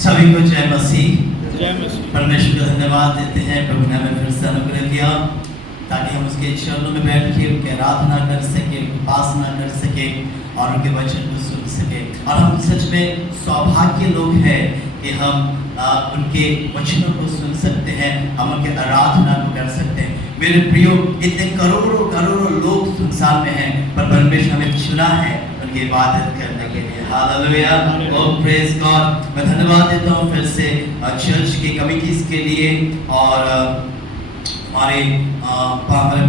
सभी को जय मसीह। जय मसीह। परमेश्वर को धन्यवाद देते हैं, प्रभु ने हमें फिर से अनुग्रह किया ताकि हम उसके चरणों में बैठ के उनकी आराधना कर सके, उपासना कर सके और उनके वचन को सुन सके। और हम सच में सौभाग्य लोग हैं कि हम उनके वचनों को सुन सकते हैं, हम उनके आराधना को कर सकते हैं। मेरे प्रियो, इतने करोड़ों करोड़ों लोग संसार में हैं, पर परमेश्वर हमें चुना है उनकी इबादत करने के लिए। हालेलुया, ओह प्रेज गॉड। मैं धन्यवाद देता हूँ फिर से चर्च के कमिटीज के लिए और हमारे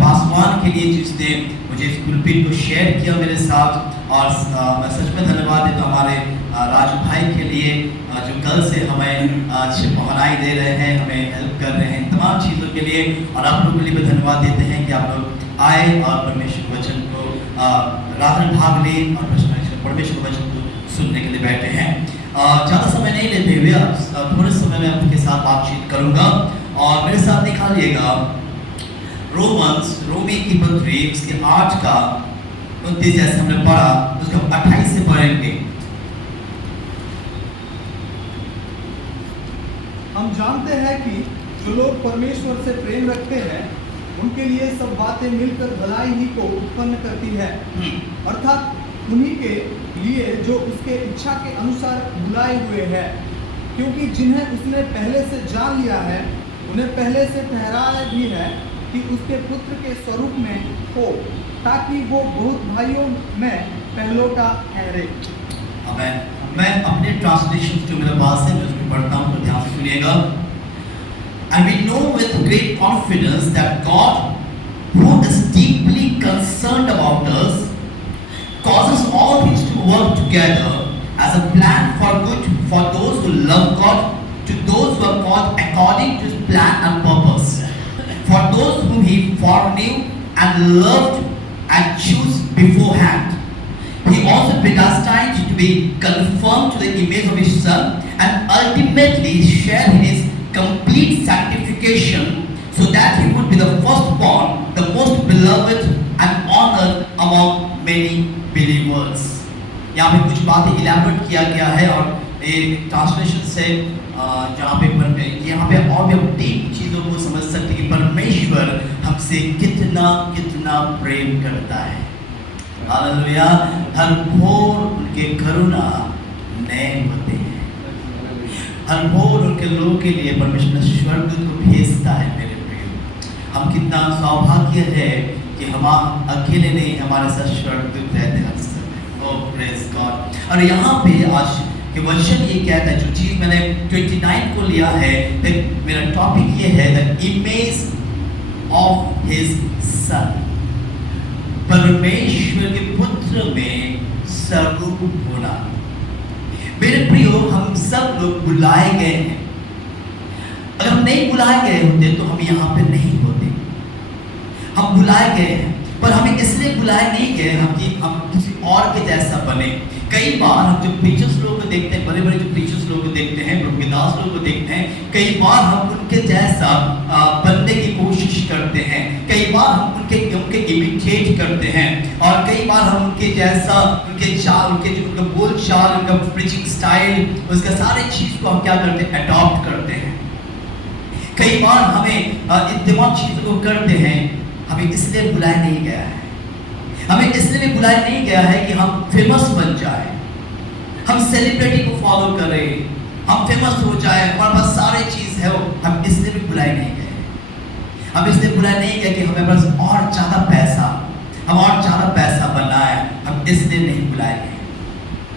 पासवान के लिए जिसने मुझे इस पुलपिट को शेयर किया मेरे साथ। और मैं सच में धन्यवाद देता हूँ हमारे राजू भाई के लिए जो कल से हमें अच्छे पहनाई दे रहे हैं, हमें हेल्प कर रहे हैं तमाम चीज़ों के लिए। और आप लोगों के लिए भी धन्यवाद देते हैं कि आप लोग आए और परमेश्वर वचन को रात में भाग ले और परमेश्वर वचन को सुनने के लिए बैठे हैं। ज़्यादा समय नहीं लेते हुए थोड़े समय में आपके साथ बातचीत करूँगा और मेरे साथ निकालिएगा रोमी की पत्री उसके 8 का 29 जैसे हमने पढ़ा, उसका 28 से पढ़ेंगे। हम जानते हैं कि जो लोग परमेश्वर से प्रेम रखते हैं उनके लिए सब बातें मिलकर भलाई ही को उत्पन्न करती है, अर्थात उन्हीं के लिए जो उसके इच्छा के अनुसार बुलाए हुए हैं। क्योंकि जिन्हें उसने पहले से जान लिया है उन्हें पहले से ठहराया भी है कि उसके पुत्र के स्वरूप में हो, ताकि वो बहुत भाइयों में पहलोटा ठहरे। मैं अपने ट्रांसलेशन जो मेरे पास है मैं उसको पढ़ता हूँ, तो ध्यान से सुनिएगा। And we know with great confidence that God, who is deeply concerned about us, causes all things to work together as a plan for good for those who love God, to those who are called according to His plan and purpose. For those whom He foreknew and loved and chose beforehand, He also predestined to be conformed to the image of His Son and ultimately share in His complete sanctification, so that He would be the firstborn, the most beloved and honored among many believers. यहाँ पे कुछ बातें elaborate किया गया है और एक translation से जहाँ पे यहाँ पे और भी हम डीप चीज़ों को समझ सकते कि परमेश्वर हमसे कितना कितना प्रेम करता है। हालेलुया, हर भोर उनके करुणा नए होते हैं, हर भोर उनके लोगों के लिए परमेश्वर स्वर्गदूत को भेजता है। मेरे प्रिय, हम कितना सौभाग्य है कि हम अकेले नहीं, हमारे साथ स्वर्गदूत रहते हैं हर समय। ओह प्रेज गॉड। और यहाँ पे आज के वचन ये कहता है, जो चीज़ मैंने 29 को लिया है, मेरा टॉपिक ये है the image of his son, परमेश्वर के पुत्र में स्वरूप होना। मेरे प्रियो, हम सब लोग बुलाए गए हैं। अगर हम नहीं बुलाए गए होते तो हम यहाँ पे नहीं होते। हम बुलाए गए हैं, पर हमें इसलिए बुलाए नहीं गए हम कि हम किसी और के जैसा बने। कई बार हम जो प्रीचर्स लोगों को देखते हैं, बड़े बड़े जो प्रीचर्स लोगों को देखते हैं, प्रभु के दास लोगों को देखते हैं, कई बार हम उनके जैसा बनने की कोशिश करते हैं, कई बार हम उनके इमिटेट करते हैं, और कई बार हम उनके जैसा, उनके चाल, उनके जो उनका बोल चाल, उनका प्रीचिंग स्टाइल, उसका सारे चीज़ को हम क्या करते हैं, अडॉप्ट करते हैं। कई बार हमें इन तमाम चीज़ों को करते हैं। हमें इसलिए बुलाया नहीं गया है, हमें इसलिए भी बुलाया नहीं गया है कि हम फेमस बन जाए, हम सेलिब्रिटी को फॉलो करें, हम फेमस हो जाए, हमारे पास सारे चीज़ है। हम इसलिए भी बुलाए नहीं गए, हम इसलिए बुलाए नहीं गए कि हमें पास और ज़्यादा पैसा, हम और ज़्यादा पैसा बनाए, हम इसलिए नहीं बुलाए गए।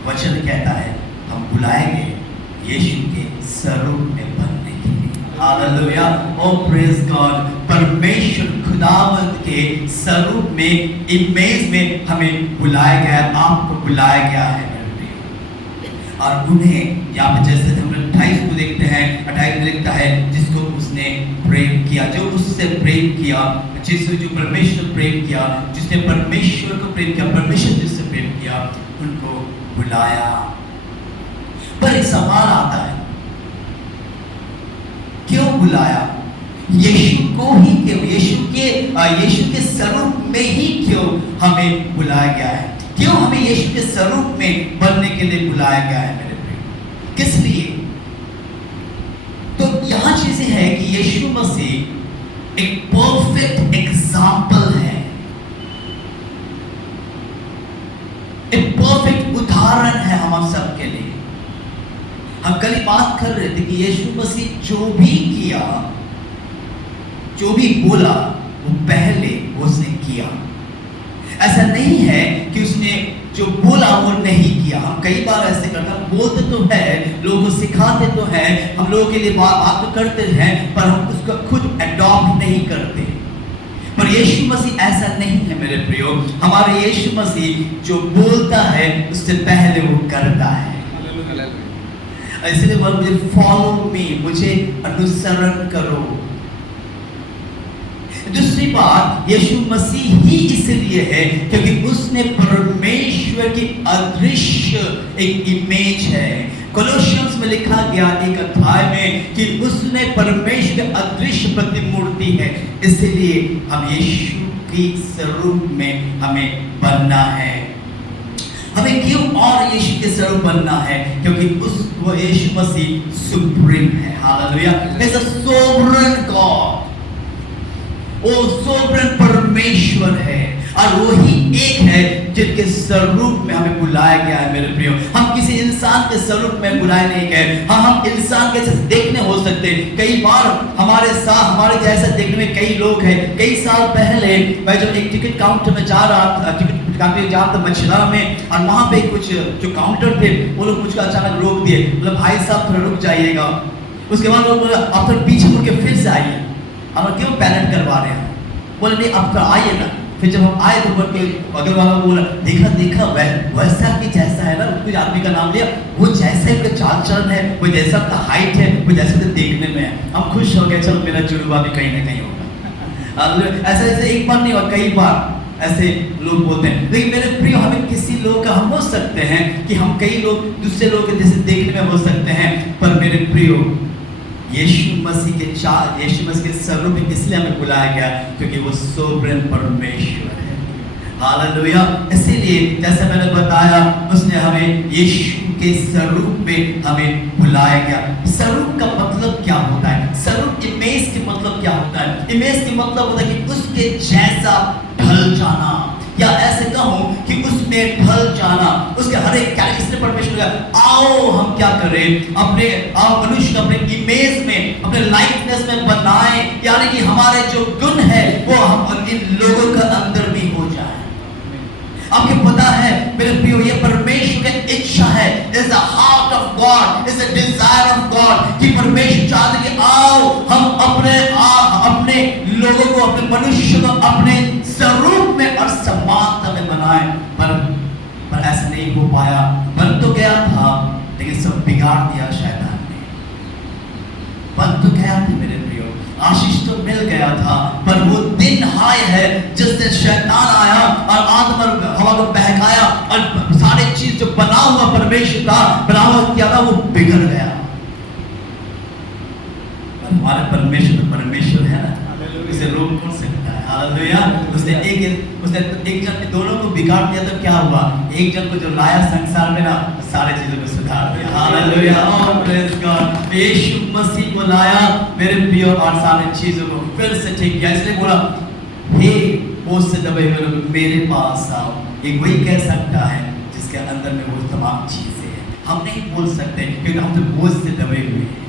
वचन कहता है हम बुलाए गए यीशु के स्वरूप में बनने के लिए। हालेलुया, ओह प्रेज गॉड। परमेश्वर खुदावंद के स्वरूप में, इमेज में हमें बुलाया गया, आपको बुलाया गया है। और उन्हें यहाँ पे जैसे हम 28 को देखते हैं, 28 में लिखता है जिसको उसने प्रेम किया, जो उससे प्रेम किया, जिससे जो परमेश्वर प्रेम किया, जिसने परमेश्वर को प्रेम किया, परमेश्वर जिससे प्रेम किया, उनको बुलाया। पर एक सवाल आता है, क्यों बुलाया? यीशु को ही क्यों, यीशु के स्वरूप में ही क्यों हमें बुलाया गया है? क्यों हमें यीशु के स्वरूप में बनने के लिए बुलाया गया है? मेरे प्रिय, किस लिए? यीशु मसीह एक परफेक्ट एग्जाम्पल है, एक परफेक्ट उदाहरण है हम सब के लिए। हम कल बात कर रहे थे कि यीशु मसीह जो भी किया, जो भी बोला, वो पहले उसने किया। ऐसा नहीं है कि उसने जो बोला वो नहीं किया। हम कई बार ऐसे करते हैं, बोलते तो है, लोगों को सिखाते तो है, हम लोगों के लिए बात तो करते हैं, पर हम उसको खुद अडॉप्ट नहीं करते। पर यीशु मसीह ऐसा नहीं है मेरे प्रियो। हमारे यीशु मसीह जो बोलता है उससे पहले वो करता है। इसलिए बोल मुझे फॉलो मी, मुझे अनुसरण करो। दूसरी बात, यीशु मसीह ही इसलिए है क्योंकि उसने परमेश्वर की अदृश्य एक इमेज है। कोलोसियंस में लिखा गया एक अध्याय में कि उसने परमेश्वर के अदृश्य प्रतिमूर्ति है, इसलिए हम यीशु के स्वरूप में हमें बनना है। हमें क्यों और यीशु के स्वरूप बनना है? क्योंकि वो यीशु मसीह सुप्रीम है। Hallelujah, is a sovereign God. वो सोवरेन परमेश्वर है और वही एक है जिनके स्वरूप में हमें बुलाया गया है मेरे प्रियो। हम किसी इंसान के स्वरूप में बुलाए नहीं गए। हम इंसान के जैसे देखने हो सकते। कई बार हमारे साथ हमारे जैसे देखने में कई लोग हैं। कई साल पहले मैं जब एक टिकट काउंटर में जा रहा था, टिकट काउंटर जा रहा था मछुआरा में, और वहाँ पे कुछ जो काउंटर थे वो लोग मुझको अचानक रोक दिए, मतलब भाई साहब थोड़ा रुक जाइएगा। उसके बाद लोग बोले आप थोड़ा पीछे मुड़ के फिर से आइए, और क्यों पैरेंट करवा रहे हैं? बोले नहीं आप तो आइए ना। फिर जब हम आए तो बोल के अगल वाला बोला देखा देखा वैसा कि जैसा है ना, कुछ आदमी का नाम लिया, वो जैसा उसका चाल चलन है, वो जैसा उसका हाइट है, वो जैसा तो देखने में है। हम खुश हो गए, चलो मेरा जुड़वा भी कहीं ना कहीं होगा। ऐसा ऐसे एक बार नहीं और कई बार ऐसे लोग बोलते हैं। लेकिन मेरे प्रिय, हमें किसी लोग का हम हो सकते हैं कि हम कई लोग दूसरे लोग के जैसे देखने में हो सकते हैं, पर मेरे प्रियो यीशु मसीह के स्वरूप में इसलिए हमें बुलाया गया क्योंकि वो सोवरेन परमेश्वर है। हालेलुया। इसीलिए जैसे मैंने बताया, उसने हमें यीशु के स्वरूप में हमें बुलाया गया। स्वरूप का मतलब क्या होता है? स्वरूप इमेज के मतलब क्या होता है? इमेज के मतलब होता है कि उसके जैसा ढल जाना, या ऐसे कहूं कि उसने ढल जाना। उसके हर एक कैरेक्टर परमेश्वर का आओ हम क्या करें, अपने मनुष्य अपने इमेज में, अपने लाइटनेस में बनाए, यानी कि हमारे जो गुण है वो हम इन लोगों का अंदर भी हो जाए। आपको पता है मेरे प्रियो, ये परमेश्वर की इच्छा है, is the heart of God, is the desire of God, कि परमेश्वर चाहते कि आओ हम अपने लोगों को, अपने मनुष्य को अपने स्वरूप में और समानता में बनाए। पर ऐसा नहीं हो पाया। बन तो गया था लेकिन सब बिगाड़ दिया शैतान ने। बन तो गया था मेरे प्रियो, आशीष तो मिल गया था, पर वो दिन हाय है जिस दिन शैतान आया और आदम और हवा को बहकाया और सारी चीज जो बना हुआ परमेश्वर का बना हुआ किया था वो बिगड़ गया। हमारे परमेश्वर तो परमेश्वर है ना, उसे रोक कौन सकता है? हालेलुया। उसने एक जन दोनों को बिगाड़ दिया तो क्या हुआ? एक जन को जो लाया संसार में ना, सारे चीजों को सुधार दिया। Hallelujah, praise God. Yeshu Masih को लाया मेरे प्रिय और सारे चीजों को फिर से ठीक किया। इसलिए बोला हे बोझ से दबे हुए लोग मेरे पास आओ। एक वही कह सकता है जिसके अंदर में वो तमाम चीजें हैं। हम नहीं बोल सकते क्योंकि हम तो बोझ से दबे हुए हैं।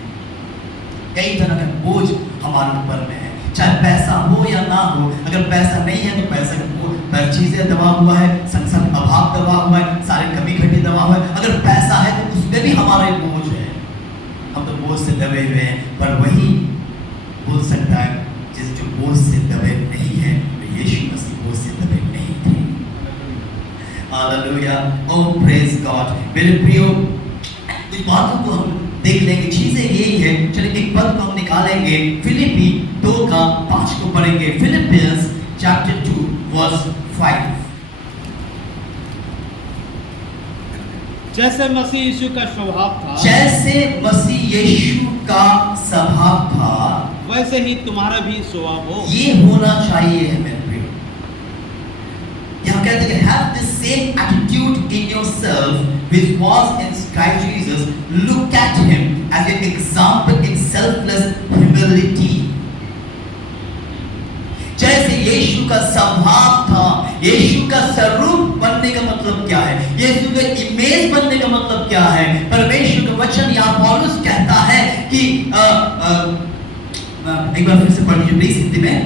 कई तरह का बोझ हमारे ऊपर में है, चाहे पैसा हो या ना हो। अगर पैसा नहीं है तो पैसा पर चीजें दबा हुआ है, संसार अभाव दबा हुआ है, सारे कमी घटी दबा हुआ है। अगर पैसा है तो उसमें भी हमारे बोझ है, हम तो बोझ से दबे हुए हैं। पर वही बोल सकता है जिस जो बोझ से दबे नहीं है, तो यीशु मसीह बोझ से दबे नहीं थे। हालेलुया, ओह प्रेज गॉड। मेरे प्रियो, कुछ बातों को हम देख लेंगे, चीजें यही है। चलिए एक पद को हम निकालेंगे, फिलिपी 2:5 को पढ़ेंगे। Philippians chapter 2 verse 5। जैसे मसीह यीशु का स्वभाव था, जैसे मसीह यीशु का स्वभाव था, वैसे ही तुम्हारा भी स्वभाव हो। ये होना चाहिए है मेरे प्रियो। यहाँ कहते हैं have the same attitude in yourself which was in Christ Jesus. Look at him as an example in selfless humility. यीशु का स्वभाव था। यीशु का स्वरूप बनने का मतलब क्या है? यीशु का इमेज बनने का मतलब क्या है? परमेश्वर का वचन यहाँ पौलुस कहता है कि एक बार फिर से पढ़ लीजिए प्लीज हिंदी में।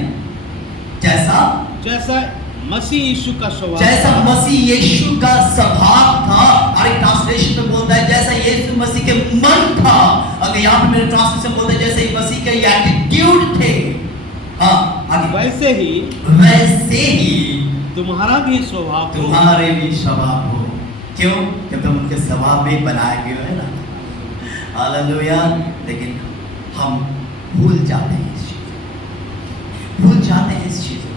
जैसा मसीह यीशु का स्वभाव जैसा था, मसीह यीशु का स्वभाव था। और एक ट्रांसलेशन में बोलता है जैसा यीशु मसीह के मन था। अगर यहाँ पे मेरे ट्रांसलेशन बोलता है जैसे मसीह के एटीट्यूड थे। हाँ आगे। वैसे ही तुम्हारा भी स्वभाव हो। तुम्हारे भी स्वभाव हो। क्यों? क्योंकि तुम उनके स्वभाव में बनाए गए है ना। हालेलुया। लेकिन हम भूल जाते हैं इस चीज को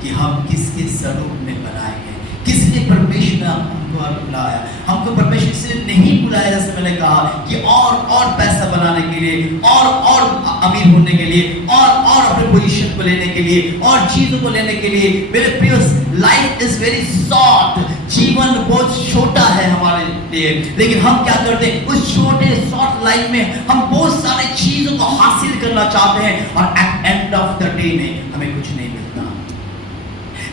कि हम किसके स्वरूप में बनाए गए। किसने परमेश्वर ने हमको बुलाया? हमको परमेश्वर इसलिए नहीं बुलाया जैसे मैंने कहा कि और पैसा बनाने के लिए, और अमीर होने के लिए, और अपने पोजीशन को लेने के लिए, और चीजों को लेने के लिए। मेरे प्रिय, लाइफ इज वेरी शॉर्ट। जीवन बहुत छोटा है हमारे लिए, लेकिन हम क्या करते हैं उस छोटे शॉर्ट लाइफ में हम बहुत सारी चीजों को हासिल करना चाहते हैं, और at end of the day में हमें कुछ नहीं मिलता।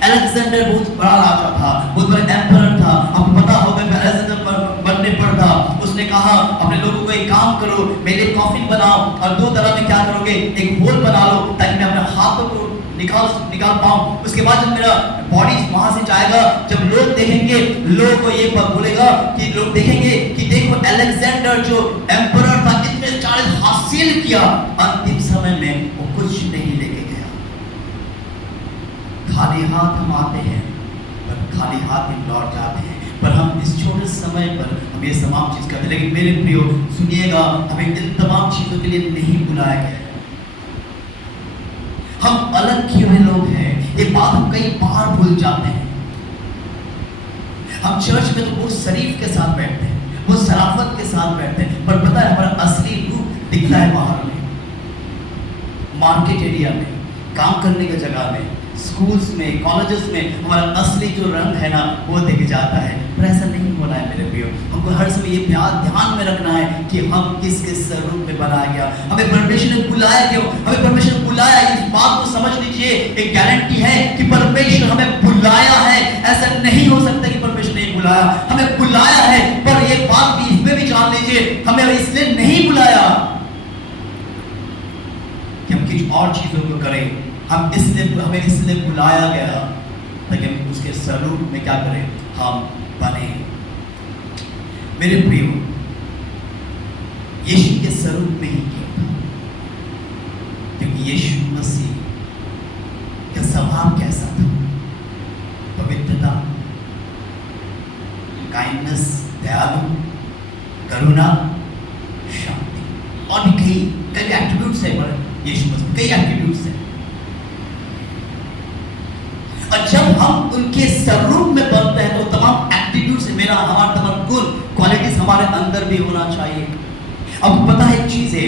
अलेक्जेंडर बहुत बड़ा राजा था, बहुत बड़ा एम्परर था। आपको पता होगा कि अलेक्जेंडर बनने पर था, उसने कहा अपने लोगों को एक काम करो, मेरे लिए कॉफिन बनाओ, और 2 तरह में क्या करोगे, एक होल बना लो ताकि मैं अपने हाथों को निकाल पाऊं। उसके बाद जब मेरा बॉडी वहां से जाएगा, जब लोग देखेंगे, लोगों को ये बोलेगा कि लोग देखेंगे कि देखो अलेक्जेंडर जो एम्परर था इतने सारे हासिल किया, अंतिम समय में वो कुछ नहीं लेके गया। खाली हाथ हम आते हैं पर खाली हाथ ही लौट जाते हैं। पर हम इस छोटे समय पर हम ये तमाम चीज करते हैं। लेकिन मेरे प्रियो सुनिएगा, हमें इन तमाम चीजों के लिए नहीं बुलाया गया। हम अलग किए हुए लोग हैं, ये बात हम कई बार भूल जाते हैं। हम चर्च में तो बहुत शरीफ के साथ बैठते हैं, बहुत शराफत के साथ बैठते हैं, पर पता है हमारा असली रूप दिखता है बाहर में, मार्केट एरिया में, काम करने की जगह में, स्कूल्स में, कॉलेजेस में हमारा असली जो रंग है ना वो दिख जाता है। पर ऐसा नहीं होना है मेरे प्रियो। हमको हर समय ये ध्यान में रखना है कि हम किस स्वरूप में बनाया गया, हमें परमेश्वर ने बुलाया क्यों, हमें परमेश्वर ने बुलाया। इस बात को समझ लीजिए, एक गारंटी है कि परमेश्वर हमें बुलाया है। ऐसा नहीं हो सकता कि परमेश्वर नहीं बुलाया, हमें बुलाया है। पर एक बात भी इसमें भी जान लीजिए, हमें इसलिए नहीं बुलाया कि हम कुछ और चीजों को करें। हमें इसलिए बुलाया गया ताकि हम उसके स्वरूप में क्या करें, हम बने। मेरे प्रियो, यीशु के स्वरूप में ही क्यों था? क्योंकि यीशु मसीह का स्वभाव कैसा था? पवित्रता, काइंडनेस, दयालु, करुणा, शांति, और भी कई एट्रीब्यूट्स है। यीशु मसीह कई एट्रीब्यूट्स है, और जब हम उनके स्वरूप में बनते हैं तो तमाम एट्रीब्यूट्स हमारा तमाम गुण, क्वालिटीज हमारे अंदर भी होना चाहिए। अब पता है एक चीज है,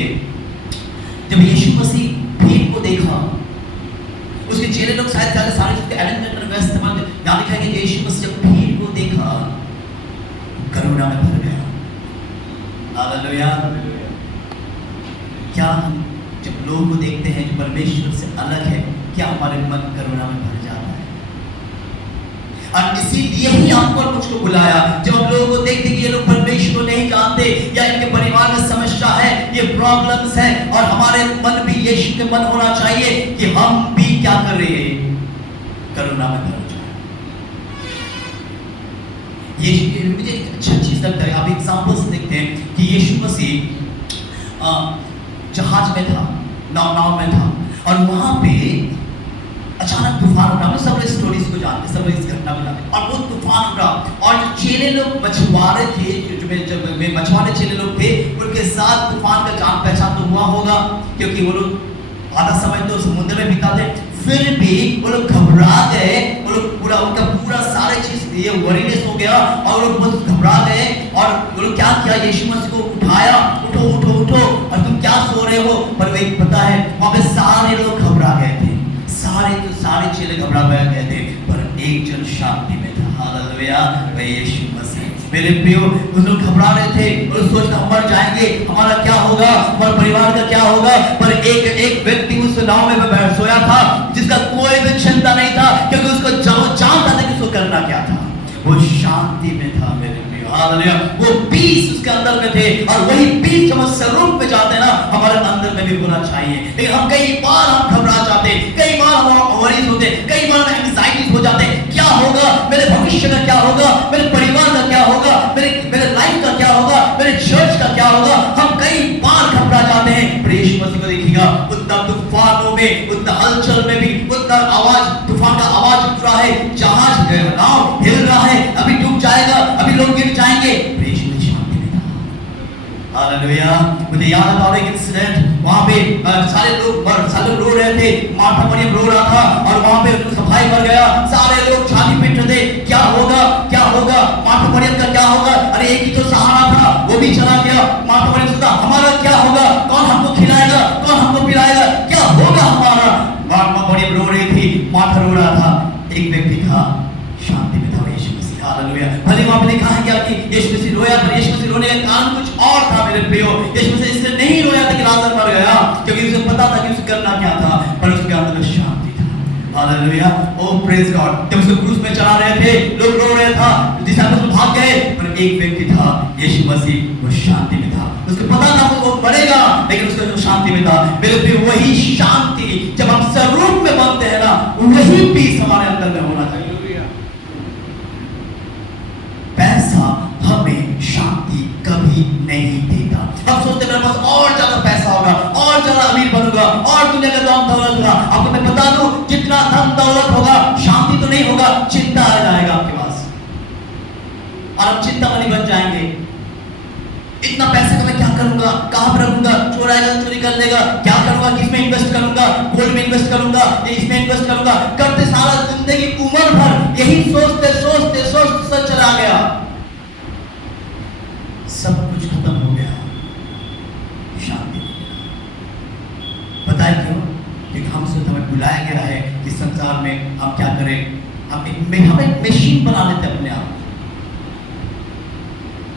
जब यीशु मसीह भीड़ को देखा, उसके चेले लोग शायद सारे चीज के एलिमेंट व्यस्त थे। यहाँ लिखा है कि यीशु मसीह जब भीड़ को देखा करुणा में भर गया। हालेलुया। क्या हम जब लोगों को देखते हैं जो परमेश्वर से अलग है, क्या हमारे मन करुणा में भर जाता है? और इसीलिए ही आपको और मुझको बुलाया। जब हम लोगों को देखते कि ये लोग परमेश्वर को नहीं जानते, या इनके परिवार में समस्या है, ये प्रॉब्लम्स है, और हमारे मन भी यीशु के मन होना चाहिए कि हम भी क्या कर रहे हैं, करुणा में भर जाए। ये मुझे एक अच्छा चीज लगता है। आप एग्जांपल से देखते हैं कि यीशु मसीह जहाज में था, नाव में था, और वहां पे अचानक तूफान उठा। हम सब इस स्टोरीज को जानते, सब इस घटना को जानते, और वो तूफान उठा, और जो चेले लोग मछुआरे थे, जो मछुआरे चेले लोग थे, उनके साथ तूफान का जान पहचान तो हुआ होगा, क्योंकि वो लोग आधा समय तो समुद्र में बिताते। फिर भी वो लोग घबरा गए, वो लोग उनका पूरा सारे चीज ये वरीनेस हो गया, और वो लोग बहुत घबरा गए। और वो लोग क्या किया, यीशु मसीह को उठाया, उठो उठो उठो, और तुम क्या सो रहे हो? पर वो एक पता है, वहां पे सारे लोग घबरा गए थे, सारे चेले घबरा गए थे, पर एक जन शांति में था। हालेलुया, वह यीशु मसीह। मेरे प्रियो, उस लोग घबरा रहे थे और सोचना हम मर जाएंगे, हमारा क्या होगा, हमारे परिवार का क्या होगा। पर एक व्यक्ति उस नाव में बैठ सोया था जिसका कोई भी चिंता नहीं था, क्योंकि उसको जानता था कि उसको करना क्या था। वो शांति में था मेरे प्रिय, हालेलुया। वो पीस उसके अंदर में थे, और वही पीस जब हम स्वरूप में जाते हैं ना, हमारे अंदर में भी होना चाहिए। लेकिन हम कई बार हम घबरा जाते, कई बार हम वरीज होते, कई बार हम एंजाइटी हो जाते, क्या होगा, मेरे भविष्य का क्या होगा, मेरे परिवार का क्या होगा, मेरे लाइफ का क्या होगा, मेरे चर्च का क्या होगा। हम कई बार घबरा जाते हैं। पर यीशु मसीह को देखिएगा, उतना तूफानों में, उतना हलचल में भी, उतना आवाज, तूफान का आवाज उठ रहा है, जहाज नाव हिल रहा है, अभी डूब जाएगा, अभी लोग गिर जाएंगे, पर यीशु मसीह शांति में था। हालेलुया। मुझे याद आता है एक इंसिडेंट, वहां पे सारे लोग रो रहे थे, मार्था मरियम रो रहा था, और वहां पे उसका भाई मर गया, सारे लोग छाती पीट रहे थे, क्या होगा, क्या होगा, मार्था मरियम का क्या होगा। अरे एक ही तो सहारा था, वो भी चला गया। मार्था मरियम सोचता हमारा क्या होगा, कौन हमको खिलाएगा, कौन हमको पिलाएगा, क्या होगा हमारा। मार्था मरियम रो रही थी, मार्था रो रहा था। एक व्यक्ति था, शांति में था, यीशु मसीह। हालेलुया। भले वहां पे लिखा है क्या कि यीशु मसीह रोया, पर यीशु मसीह रोने का कारण कुछ और था मेरे प्रियो। यीशु मसीह इसलिए नहीं रोया था कि लाजर मर गया, क्योंकि उसे पता था कि उसे करना क्या था, पर उसके अंदर शांति था। हालेलुया। ओ प्रेज गॉड। जब उसको क्रूस में चढ़ा रहे थे, लोग रो रहे था, डिसाइपल्स भाग गए, पर एक व्यक्ति था, यीशु मसीह, वो शांति में था। उसको पता था वो मरेगा, लेकिन उसको जो शांति में था। मेरे प्रियो, वही शांति जब हम स्वरूप में बनते हैं ना, वही पीस हमारे अंदर में होना चाहिए। पैसा हमें शांति कभी नहीं देता। हम सोचते मेरे पास और ज्यादा पैसा होगा, और ज्यादा अमीर बनूंगा, और दुनिया का धन दौलत होगा। आपको मैं बता दूं, जितना धन दौलत होगा, शांति तो नहीं होगा, चिंता आ जाएगा आपके पास, और आप चिंतामणि बन जाएंगे। इतना पैसे का मैं क्या करूंगा, कहां पर रखूंगा, चोर आएगा चोरी कर लेगा, क्या करूंगा, किसमें इन्वेस्ट करूंगा, गोल्ड में इन्वेस्ट करूंगा, इसमें इन्वेस्ट करूंगा, करते सारा जिंदगी उम्र भर यही सोचते सोचते सोचते चला गया, सब कुछ खत्म हो गया, शांति नहीं मिला। पता है क्यों? क्योंकि हमसे हमें बुलाया गया है कि संसार में हम क्या करें, हम एक मशीन बना लेते अपने आप।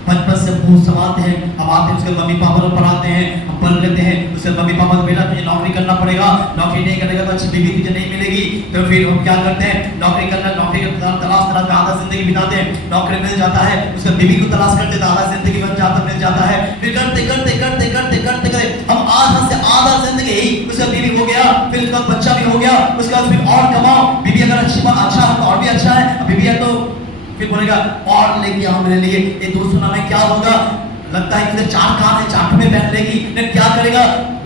बचपन से भूत समाते हैं, हम आते हैं, उसके मम्मी पापा लोग पढ़ाते हैं, हम पढ़ लेते हैं, उसके मम्मी पापा को बेटा तुझे नौकरी करना पड़ेगा, नौकरी नहीं करेगा तो अच्छी बीवी तुझे नहीं मिलेगी। तो फिर हम क्या करते हैं, नौकरी करना, नौकरी का तलाश में आधा जिंदगी बिताते हैं, नौकरी मिल जाता है, उसके बीवी को तलाश करते तो आधा जिंदगी मिल जाता है। फिर करते करते करते करते करते करते हम आधा से आधा जिंदगी ही, उसका बीवी हो गया, फिर उसका बच्चा भी हो गया, उसके बाद फिर और कमाओ, बीवी अगर अच्छा है तो और भी अच्छा है, बीवी है तो फिर बोलेगा और लेके आओ मेरे लिए, ये दोस्तों ना में क्या होगा, लगता है कि 4 कान है, 4 में पहन लेगी, नहीं क्या करेगा,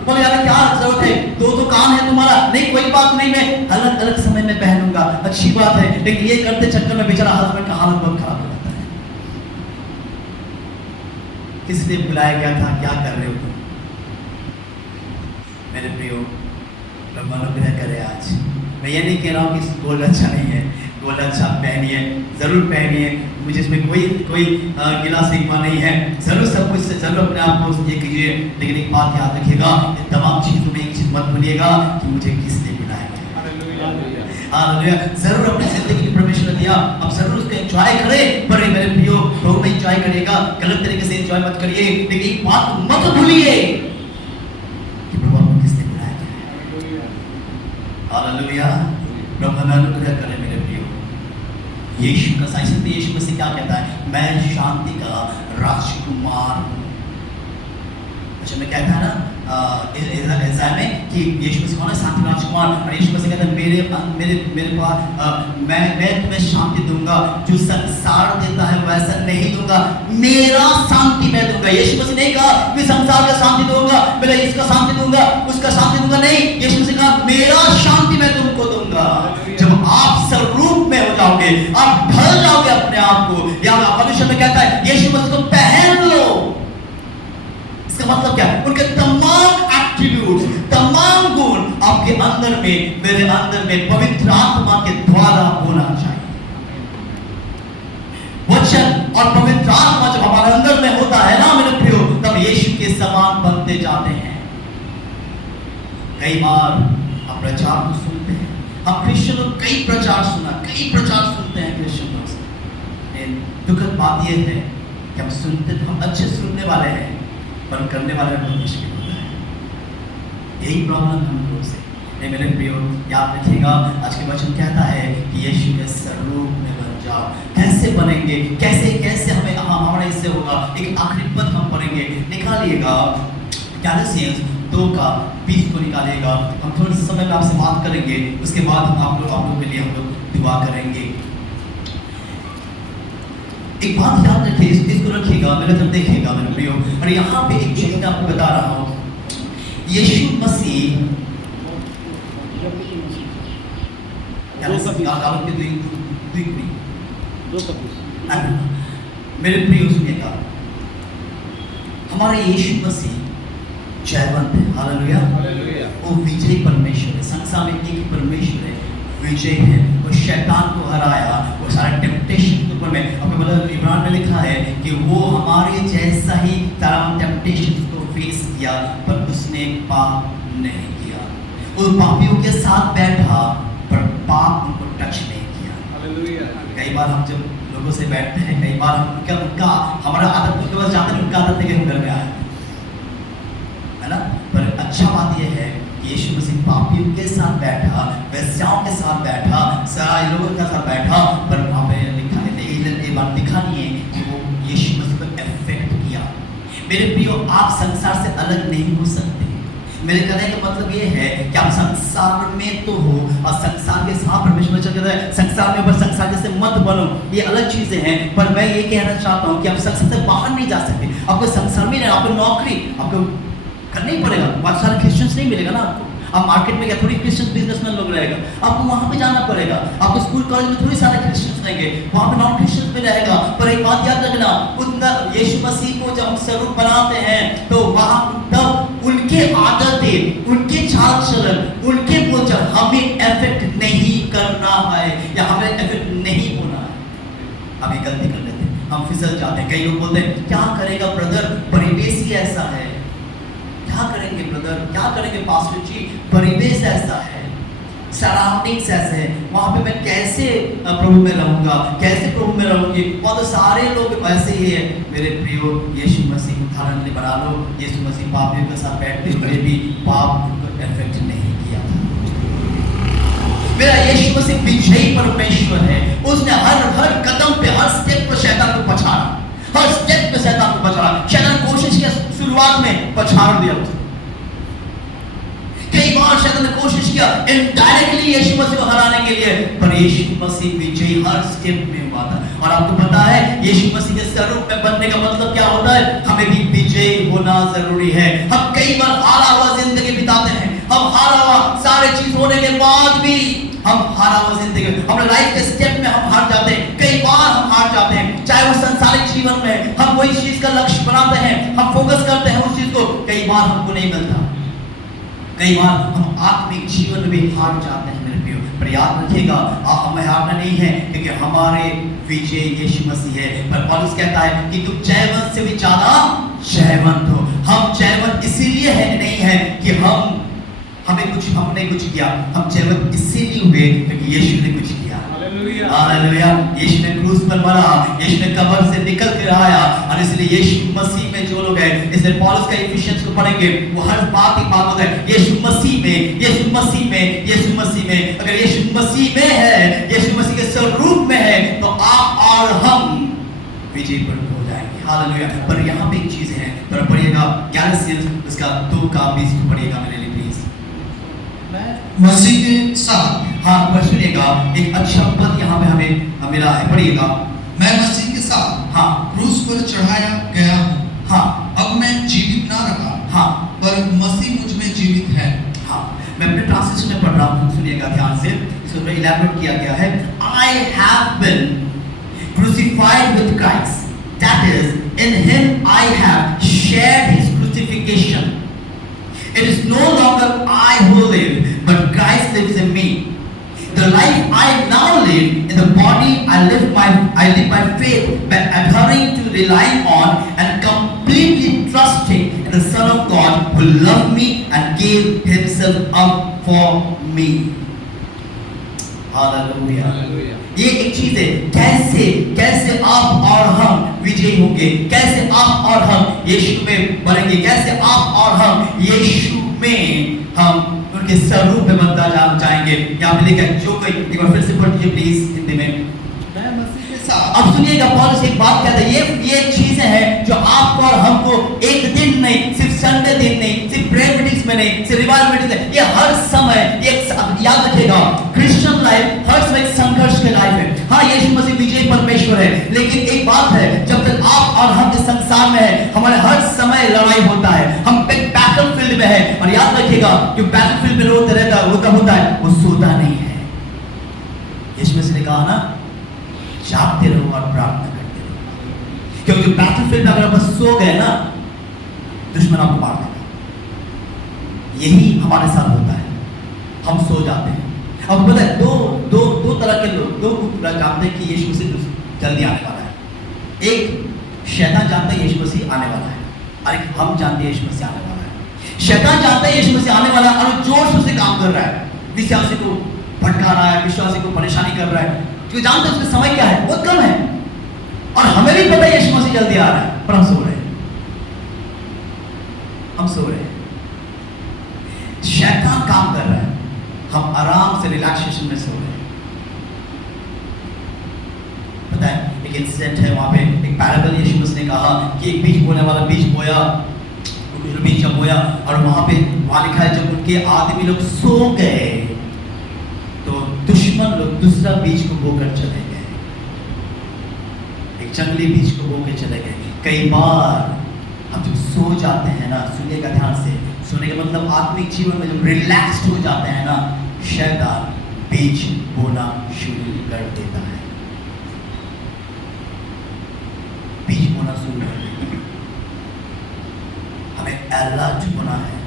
बोले यार क्या जरूरत है, 2 कान है तुम्हारा, नहीं कोई बात नहीं, मैं अलग अलग समय में पहनूंगा, अच्छी बात है। लेकिन ये करते चक्कर में बेचारा हस्बैंड का हालत बहुत खराब हो जाता है। किस लिए बुलाया गया था, क्या कर रहे हो तुम? मेरे प्रियो, प्रभु अनुग्रह करे। आज मैं ये नहीं कह रहा हूँ कि गोल्ड अच्छा नहीं है, गोल्ड अच्छा पहनिए, जरूर पहनिए, मुझे इसमें कोई गिला शिकवा नहीं है, जरूर सब कुछ से जरूर अपने आप को ये कीजिए। लेकिन एक बात याद रखिएगा, इन तमाम चीजों में एक चीज मत भूलिएगा कि मुझे किसने बुलाया है। हालेलुया। जरूर अपनी जिंदगी में परमेश्वर ने दिया, अब जरूर उसको एंजॉय करें, पर मेरे प्रियो प्रभु में एंजॉय करिएगा, गलत तरीके से एंजॉय मत करिए। लेकिन एक बात मत भूलिए कि प्रभु आपको किसने बुलाया है। हालेलुया। प्रभु हमें अनुग्रह करे मेरे प्रियो। यीशु का साइंस, यीशु मसीह क्या कहता है, मैं शांति का राजकुमार हूँ। अच्छा मैं कहता है ना ऐसा में कि यीशु मसीह कौन है, शांति राजकुमार, और यीशु मसीह कहता है मेरे पास मैं तुम्हें शांति दूंगा, जो संसार देता है वैसा नहीं दूंगा, मेरा शांति मैं दूंगा। यीशु मसीह नहीं कहा मैं संसार का शांति दूंगा, मैं इसका शांति दूंगा, उसका शांति दूंगा, नहीं, यीशु मसीह कहा मेरा शांति मैं तुमको दूंगा। जब आप स्वरूप में हो जाओगे, आप ढल जाओगे अपने आप को, या परमेश्वर में कहता है यीशु मसीह को पहन लो। इसका मतलब क्या है, उनके तमाम एट्रिब्यूट्स, तमाम गुण आपके अंदर में, मेरे अंदर में पवित्र आत्मा के द्वारा होना चाहिए। वचन और पवित्र आत्मा जब हमारे अंदर में होता है ना मेरे प्रियो, तब यीशु के समान बनते जाते हैं। कई बार आप प्रचार को सुनते हैं, हम क्रिश्चियन लोग कई प्रचार सुनते हैं क्रिश्चियन लोग से। दुखद बात यह है कि हम सुनते तो हम अच्छे सुनने वाले हैं, पर करने वाले में बहुत मुश्किल होता है। यही प्रॉब्लम हम लोग से। नहीं मेरे प्रियो, याद रखिएगा आज के वचन कहता है कि यीशु के स्वरूप में बन जाओ। कैसे बनेंगे, कैसे कैसे हमें हमारा इससे होगा, एक आखिरी पद हम पढ़ेंगे, निकालिएगा गैलेशियंस 2:20 को निकालिएगा। हम थोड़े से समय में आपसे बात करेंगे, उसके बाद हम आप लोगों के लिए हम लोग दुआ करेंगे। एक बात याद रखिए, इसको रखिएगा, मेरे तरफ देखिएगा मेरे प्रियो। और यहाँ पे एक चीज मैं आपको बता रहा हूँ, यीशु मसीह मेरे प्रियो सुनिएगा, हमारे यीशु मसीह जयवंत है। हालेलुया। वो विजयी परमेश्वर है। संसार में एक परमेश्वर है, विजय है। वो शैतान को हराया, वो सारे टेम्पटेशन के ऊपर में अपने मतलब इब्रान में लिखा है कि वो हमारे जैसा ही तमाम टेम्पटेशन को फेस किया, पर उसने पाप नहीं किया। वो पापियों के साथ बैठा, पर पाप उनको टच नहीं किया। कई बार हम जब लोगों से बैठते हैं, कई बार हम उनका हमारा आदत उनके पास जाते हैं, उनका आदत है कि हम घर में आए, है ना। पर अच्छा बात यह है कि यीशु मसीह पापियों के साथ बैठा, वैश्याओं के साथ बैठा, सारे लोगों के साथ बैठा, पर वहाँ पे लिखा है, ये बात दिखा नहीं है कि वो यीशु मसीह को अफेक्ट किया। मेरे प्रियो, आप संसार से अलग नहीं हो सकते। मेरे कहने का मतलब ये है कि आप संसार में तो हो, और संसार के साथ परमेश्वर कहता है संसार में, पर संसार जैसे मत बनो। ये अलग चीजें हैं, पर मैं ये कहना चाहता हूँ कि आप संसार से बाहर नहीं जा सकते। आपको संसार में रहना, आपको नौकरी आपको करना ही पड़ेगा। बहुत सारे क्रिश्चियंस नहीं मिलेगा ना आपको। आप मार्केट में क्या थोड़ी क्रिश्चियन बिजनेसमैन लोग रहेगा, आपको वहाँ पे जाना पड़ेगा। आपको स्कूल कॉलेज में थोड़ी सारे क्रिश्चियंस रहेंगे, वहाँ पे नॉन क्रिश्चियंस भी रहेगा। पर एक बात याद रखना, उतना यीशु मसीह को जब हम स्वरूप बनाते हैं, तो वहाँ तब उनके आदतें, उनके चाल चलन, उनके बोलचाल हमें इफेक्ट नहीं करना है, या हमें इफेक्ट नहीं होना है। हम एक गलती कर लेते हैं, हम फिसल जाते हैं। कई लोग बोलते हैं क्या करेगा ब्रदर, परिवेश ही ऐसा है। क्या करेंगे ब्रदर, क्या करेंगे पास्टर जी, परिवेश ऐसा है, सराउंडिंग्स ऐसे हैं, वहाँ पे मैं कैसे प्रभु में रहूँगा, कैसे प्रभु में रहूँगी। बहुत सारे लोग वैसे ही है। मेरे प्रियो, यीशु मसीह को उदाहरण बना लो। यीशु मसीह पापियों के साथ बैठते हुए भी पाप को इफेक्ट नहीं किया था। मेरा यीशु मसीह विजयी परमेश्वर है। उसने हर कदम पे, हर स्टेप पे शैतान को पछाड़ा, हर स्टेप पे शैतान को पछाड़ा। शैतान कोशिश किया, शुरुआत में पछाड़ दिया उसने। कई बार शैतान ने कोशिश किया इनडायरेक्टली यीशु मसीह को हराने के लिए, पर यीशु मसीह विजयी हर स्टेप में हुआ था। और आपको पता है यीशु मसीह के स्वरूप में बनने का मतलब क्या होता है, हमें भी विजयी होना जरूरी है। हम कई बार हारा हुआ जिंदगी बिताते हैं, हम हारा हुआ सारे चीज होने के बाद भी हम हारा हुआ जिंदगी, अपने लाइफ के स्टेप में हम हार जाते हैं। कई बार हम हार जाते हैं, चाहे वो संसारिक जीवन में हम वही चीज का लक्ष्य बनाते हैं, हम फोकस करते हैं उस चीज को, कई बार हमको नहीं मिलता। कई बार हम आत्मिक जीवन में भी हार जाते हैं मेरे प्रियो। पर याद रखिएगा, हमें हारना नहीं है, क्योंकि हमारे विजय यीशु मसीह है। पर पौलुस कहता है कि तुम जयवंत से भी ज्यादा जयवंत हो। हम जयवंत इसीलिए है नहीं है कि हमने कुछ किया, हम जयवंत इसीलिए हुए क्योंकि यीशु ने कुछ किया। हालेलुया। यीशु ने क्रूस पर मरा, यीशु ने कब्र से निकल कर आया, और इसलिए यीशु मसीह में जो लोग हैं, इसलिए पौलुस का इफिशियंस को पढ़ेंगे, वो हर बात ही बात होता है यीशु मसीह में, यीशु मसीह में, यीशु मसीह में। अगर यीशु मसीह में है, यीशु मसीह के स्वरूप में है, तो आप और हम विजयी हो जाएंगे। हालेलुया। पर यहाँ पे एक चीज है, तो पढ़िएगा गैलेशियंस उसका 2:20 को पढ़िएगा मेरे लिए प्लीज। मसीह के साथ, हाँ पर सुनिएगा, एक अच्छा पद यहाँ पे हमें मिला है, पढ़िएगा। मैं मसीह के साथ हाँ क्रूस पर चढ़ाया गया हूँ। हाँ अब मैं जीवित ना रहा, हाँ पर मसीह मुझ में जीवित है। हाँ, मैं अपने ट्रांसलेशन में पढ़ रहा हूँ, सुनिएगा ध्यान से। इसमें इलैबोरेट किया गया है, I have been crucified with Christ, that is, in him I have shared his crucifixion. It is no longer I who live, but Christ lives in me. The life I now live in the body, I live by faith, by adhering to, relying on, and completely trusting in the Son of God who loved me and gave himself up for me. Hallelujah. ये एक चीज है, कैसे आप और हम विजयी होंगे, कैसे आप और हम यीशु में बनेंगे, कैसे आप और हम यीशु में हम उनके स्वरूप में बनता जाएंगे। यहाँ पे लिखा है, जो कोई एक बार फिर से पढ़ दीजिए प्लीज हिंदी में। मैं मसीह के साथ अब सुनिएगा, पौलुस एक बात कहता है, ये चीजें हैं जो आपको और हमको एक दिन नहीं, सिर्फ संडे दिन नहीं, सिर्फ प्रेयर मीटिंग्स में नहीं, सिर्फ रिवाइवल मीटिंग्स में, ये हर समय याद रखिएगा, क्रिश्चियन लाइफ हर समय एक संघर्ष की लाइफ है। हाँ, यीशु मसीह विजयी परमेश्वर है, लेकिन एक बात है, जब तक आप और हम इस संसार में है, हमारे हर समय लड़ाई होता है, हम एक बैटल फील्ड में है। और याद रखिएगा, जो बैटल फील्ड में होता है वो सोता नहीं है। यीशु मसीह ने कहा ना, जागते रहो और प्रार्थना करते रहो, क्योंकि बैटल फील्ड में अगर आप सो गए ना, दुश्मन आपको मार देगा। यही हमारे साथ होता है, हम सो जाते हैं। अब पता है, दो तरह के लोग, दो लोग जानते हैं कि यीशु मसीह जल्दी आने वाला है। एक शैतान जानता है यीशु मसीह आने वाला है, और एक हम जानते हैं यीशु मसीह आने वाला है। शैतान जानता है यीशु मसीह आने वाला है और जोर से उसे काम कर रहा है, विश्वासी को भटका रहा है, विश्वासी को परेशानी कर रहा है, क्योंकि जानते हैं उसका समय क्या है, बहुत कम है। और हमें भी पता है यीशु मसीह जल्दी आ रहा है, पर हम सो रहे हैं, हम सो रहे हैं। शैतान काम कर रहा है, हम आराम से रिलैक्सेशन में सो रहे हैं। पता है, एक इंसिडेंट है, वहां पे एक पैराबल यीशु मसीह ने कहा कि एक बीज बोने वाला बीज बोया, कुछ बीज जब बोया, और वहां लिखा है, जब उनके आदमी लोग सो गए तो दुश्मन लोग दूसरा बीज को बोकर चले गए, एक जंगली बीज को बोकर चले गए। कई बार हम जब सो जाते हैं ना, सुनिएगा ध्यान से, सोने का मतलब आत्मिक जीवन में जब रिलैक्स्ड हो जाते हैं ना, शैतान बीज बोना शुरू कर देता है, बीज बोना शुरू कर देता है। हमें अलर्ट होना है,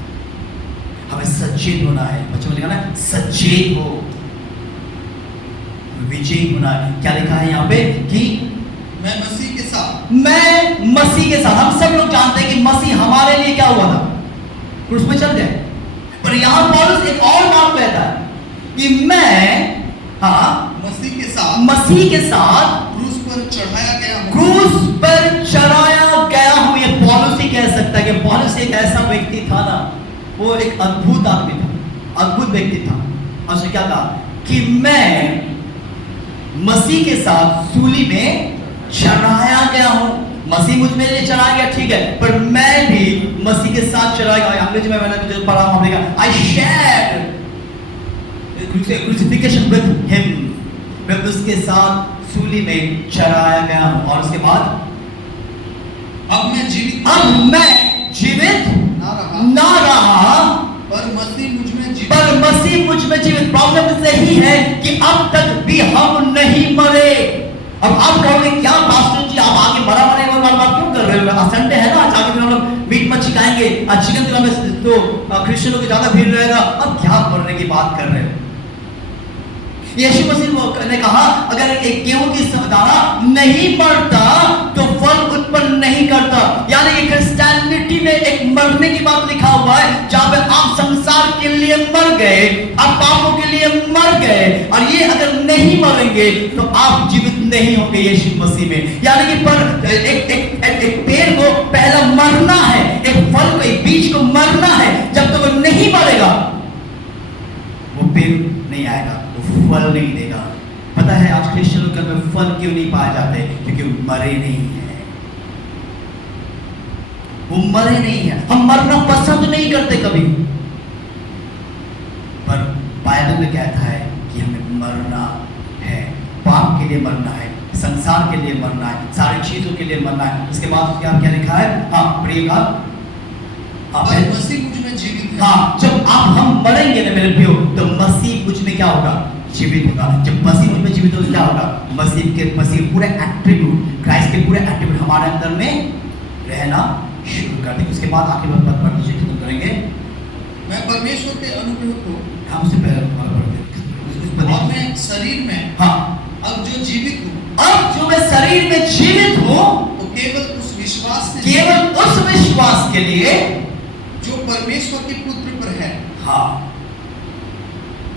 हमें सचेत होना है। बच्चों में लिखा ना, सचेत हो, विजयी होना है। क्या लिखा है यहाँ पे कि मैं मसीह के साथ, मैं मसीह के साथ। हम सब लोग जानते हैं कि मसीह हमारे लिए क्या हुआ था, क्रूस पे चल गए। पर यहाँ पौलुस एक और बात कहता है कि मैं, हाँ, मसीह के साथ क्रूस पर चढ़ाया गया हूं। क्रूस पर चढ़ाया गया हूं। ये पौलुस ही कह सकता है कि पौलुस एक ऐसा व्यक्ति था ना, वो एक अद्भुत आदमी था, अद्भुत व्यक्ति था। और उसने क्या कहा कि मैं मसीह के साथ सूली में चढ़ाया गया हूं। मसीह मुझ में लिए चढ़ाया गया, ठीक है, पर मैं भी मसीह के साथ चढ़ाया गया। अंग्रेजी में मैंने जो पढ़ा हमने कहा, I share crucifixion with him, मैं उसके साथ सूली में चढ़ाया गया हूं। और उसके बाद अब मैं जीवित ना रहा, पर मसीह मुझ में जीवित। प्रॉब्लम सही है कि अब तक भी हम नहीं मरे। अब आप कहोगे, क्या पास्टर जी आप आगे बड़ा मरेंगे और बात क्यों कर रहे हो? संडे है ना, आज आगे हम लोग मीट मच्छी खाएंगे, आज चिकन दिनों में तो क्रिश्चियनों की ज्यादा भीड़ रहेगा, अब क्या मरने की बात कर रहे हो? यीशु मसीह ने कहा, अगर एक गेहूं की दाना नहीं मरता तो फल उत्पन्न नहीं करता। यानी कि क्रिश्चियनिटी में एक मरने की बात लिखा हुआ है, जहां पे आप संसार के लिए मर गए, आप पापों के लिए मर गए, और ये अगर नहीं मरेंगे तो आप जीवित नहीं होंगे यीशु मसीह में। यानी कि पर एक पेड़ को पहला मरना है, एक फल को, एक बीज को मरना है। जब तक वो नहीं मरेगा वो पेड़ नहीं आएगा, फल नहीं देगा। पता है आज क्रिश्चियनों के में फल क्यों नहीं पाए जाते? क्योंकि वो मरे नहीं है, वो मरे नहीं है। हम मरना पसंद नहीं करते कभी, पर बाइबल में कहता है कि हमें मरना है, पाप के लिए मरना है, संसार के लिए मरना है, सारी चीजों के लिए मरना है। उसके बाद क्या लिखा है? हाँ पढ़िएगा। मसीह मुझ में जीवित है। हाँ, जब हम मरेंगे ना मेरे प्रियो, तो मसीह मुझ में क्या होगा? जीवित होगा। जब मसीह मुझ में जीवित होगा, क्या होगा? मसीह पूरे एट्रीब्यूट, क्राइस्ट के पूरे एट्रीब्यूट हमारे अंदर में रहना शुरू कर देंगे। उसके बाद आखिर बात पढ़ते खत्म करेंगे। मैं परमेश्वर के अनुग्रह को, हम उससे पहले पढ़ते और मैं शरीर में, हाँ, अब जो जीवित हूँ, अब जो मैं शरीर में जीवित हूँ, तो केवल उस विश्वास से, केवल उस विश्वास के लिए जो परमेश्वर के पुत्र पर है। हाँ,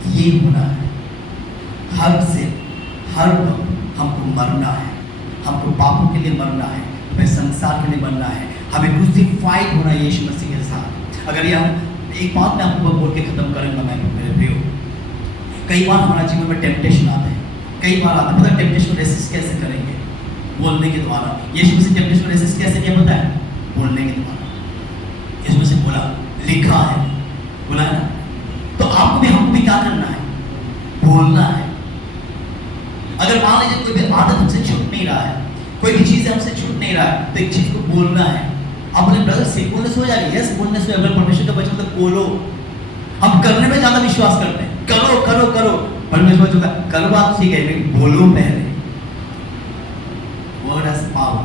ये होना है। हर वक्त हमको मरना है, हमको पापों के लिए मरना है, हमें संसार के लिए मरना है, हमें क्रूसिफाइड होना है यीशु मसीह के साथ। अगर ये हम एक बात मैं आपको बोल के खत्म करूंगा, मैं मेरे प्रियो, कई बार हमारा जीवन में टेम्पटेशन आता है, कई बार आता है। पता है टेम्पटेशन को रेसिस्ट कैसे करेंगे? बोलने के द्वारा। यीशु मसीह टेम्पटेशन को रेसिस्ट कैसे किया पता है? बोलने के द्वारा। यीशु मसीह बोला, लिखा है, बोला है ना। तो आपको भी हमको भी क्या करना है? बोलना है। अगर मान लीजिए कोई भी आदत हमसे छूट नहीं रहा है, कोई भी चीज हमसे छूट नहीं रहा है, तो एक चीज को बोलना है। आप अपने ब्रदर से बोलने से हो जाएगी, यस बोलने से। अगर परमेश्वर का वचन मतलब बोलो, हम करने में ज्यादा विश्वास करते हैं, करो करो करो। परमेश्वर जो करो बात ठीक है, लेकिन बोलो पहले। Word has power.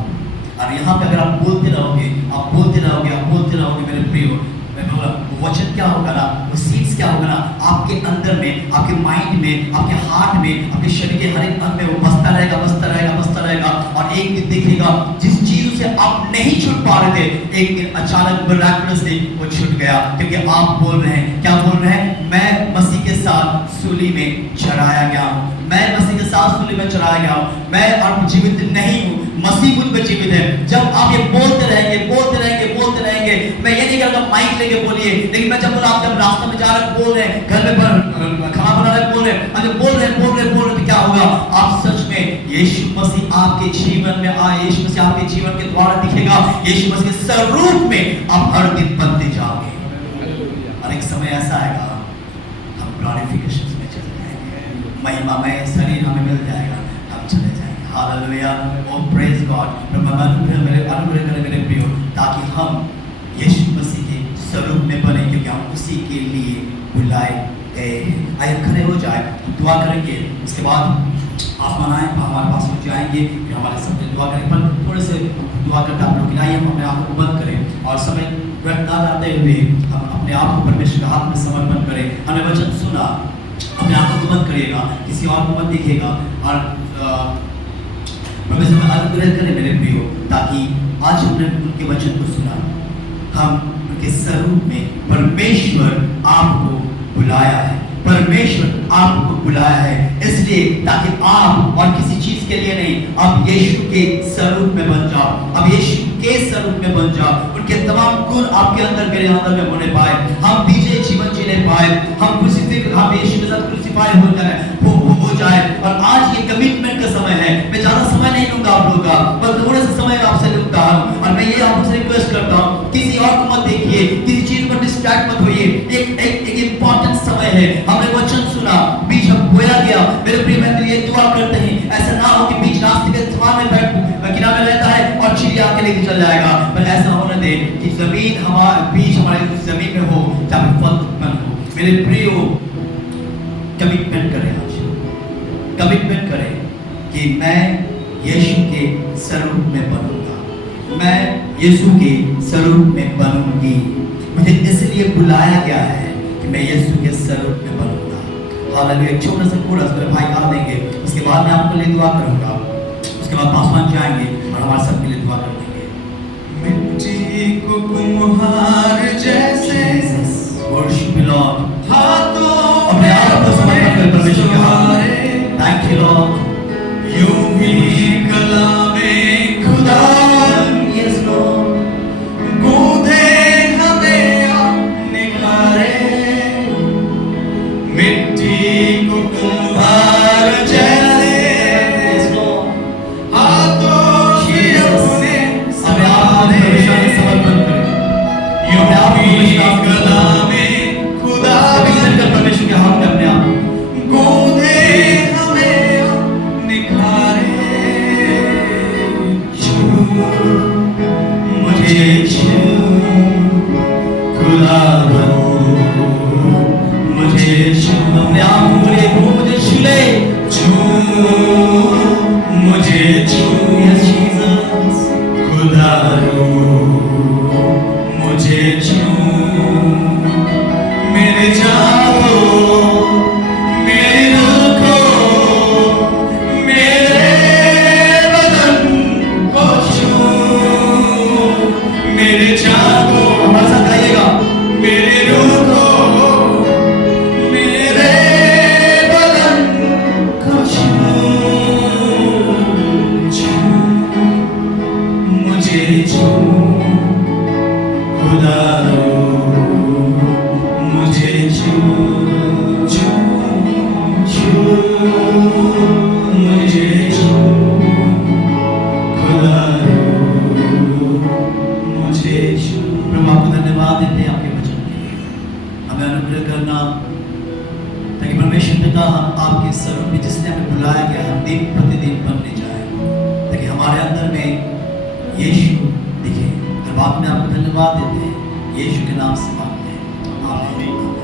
और यहाँ पे अगर आप बोलते रहोगे, आप बोलते रहोगे, आप बोलते रहोगे मेरे प्रियो, मैं बोला वचन क्या होगा ना, वो सीड्स क्या होगा ना, आपके अंदर में, आपके माइंड में, आपके हार्ट में, आपके शरीर के हर एक अंग में वो बसता रहेगा, बसता रहेगा, बसता रहेगा। और एक दिन देखिएगा जिस चीजों से आप नहीं छूट पा रहे थे, एक दिन अचानक मिराकुलसली वो छूट गया, क्योंकि आप बोल रहे हैं। क्या बोल रहे हैं? मैं मसीह के साथ सूली में चढ़ाया गया हूँ, मैं मसीह के साथ सूली में चढ़ाया गया हूँ, मैं अब जीवित नहीं हूँ, मसीह मुझ में जीवित है। जब आप ये बोलते रहेंगे, बोलते रहेंगे, बोलते रहेंगे, मैं ये नहीं कहता माइक लेके बोलिए, लेकिन मैं जब बोला, आप जब रास्ते में जा रहे बोल रहे हैं, घर में खाना बना रहे बोल रहे हैं, अगर बोल रहे तो क्या होगा? आप सच में यीशु मसीह आपके जीवन में आए, यीशु मसीह आपके जीवन के द्वारा दिखेगा, यीशु मसीह के स्वरूप में आप हर दिन बनते जाओगे। और एक समय ऐसा आएगा हम ग्लोरिफिकेशन में चले जाएंगे, महिमामय शरीर हमें मिल जाएगा, हम चले जाएंगे। हालेलुया, ओ प्रेज गॉड। अनुग्रह करें मेरे प्रियो, ताकि हम यीशु मसीह के स्वरूप में बने, क्योंकि हम उसी के लिए बुलाए गए हैं। आइए खड़े हो जाए, दुआ करेंगे, उसके बाद आसमान आए हमारे पास हो जाएंगे, फिर हमारे सबसे दुआ करें। पर थोड़े से दुआ करते आप लोग आइए हम अपने आप को बंद करें और समय व्यर्थ ना जाते हुए हम अपने आप को परमेश्वर के हाथ में समर्पण करें। हमने वचन सुना, अपने आप को बंद करिएगा, किसी और को मत देखिएगा, और परमेश्वर में अनुग्रह करें मेरे प्रियो, ताकि आज हमने उनके वचन को सुना, हम उनके स्वरूप में, परमेश्वर आपको बुलाया है, परमेश्वर आपको बुलाया है, इसलिए ताकि आप और किसी चीज के लिए नहीं, अब यीशु के स्वरूप में बन जाओ, अब यीशु के स्वरूप में बन जाओ, उनके तमाम गुण आपके अंदर मेरे अंदर में होने पाए, हम विजय जीवन जीने पाए, हम यीशु के साथ क्रूसिफाई हो जाए। और आज ये कमिटमेंट का समय है, मैं ज्यादा समय नहीं लूंगा आप लोगों का, बस थोड़े से समय आपसे लूंगा हूं। और मैं ये आपसे रिक्वेस्ट करता हूं, किसी और को मत देखिए, किसी चीज पर डिस्ट्रैक्ट मत होइए। एक इंपॉर्टेंट समय है, हमने वचन सुना, बीच हम बोया गया। मेरे प्रिय मित्र, ये दुआ करते हैं ऐसा ना हो कि बीच रास्ते के स्थान में किनारे रहता है और चिड़िया के लेके चल जाएगा, पर ऐसा होने दे कि जमीन हमारे बीच, हमारे जमीन में हो, जहाँ फल उत्पन्न हो। मेरे प्रियो, कमिटमेंट करें, आज कमिटमेंट करें कि मैं यीशु के स्वरूप में बनूंगा, मैं यीशु के स्वरूप में बनूंगी। मुझे इसलिए बुलाया गया है कि मैं यीशु के स्वरूप में बनूंगा। हालेलुया। एक छोटा सा कोरस मेरे भाई गा देंगे, उसके बाद मैं आपके लिए दुआ करूंगा, उसके बाद पासवान जाएंगे और हमारे सबके लिए दुआ कर देंगे। मिट्टी को कुम्हार जैसे वर्शिप लॉर्ड, हाथों अपने आप को समर्पण कर परमेश्वर के हाथ में। Thank you Lord. यूं ही कलामे खुदा यस लॉर्ड, गूंथे हमें अपने घरे, मिट्टी को कुम्हार जैसे यस लॉर्ड, हाथों से अपने अपने आप को परमेश्वर में समर्पण करें। यूं ही कलामे खुदा कमिटमेंट कर परमेश्वर के हाथ में अपने आप गूंथे हमें अपने घरे, छू मुझे छू खुदा मुझे छू, अपने आप को बोलिए, वो मुझे छू ले, छू मुझे छू यस जीसस, खुदा मुझे छू, मेरे जागो मेरे दिल को, मेरे बदन को छू, मेरे जागो हमारे साथ गाइएगा। मेरे रूह को, मेरे बदन को छू, खुदा मुझे छू छू छू मुझे छू खुदा मुझे छू। प्रभु आपको धन्यवाद देते हैं आपके वचन के लिए। हमें अनुग्रह करना ताकि परमेश्वर पिता हम आपके स्वरूप में जिसने हमें बुलाया गया हम दिन प्रतिदिन बनने जाए, ताकि हमारे अंदर में यीशु दिखे। हर बात में आपको धन्यवाद देते हैं, यीशु के नाम से मांगते हैं, आमीन।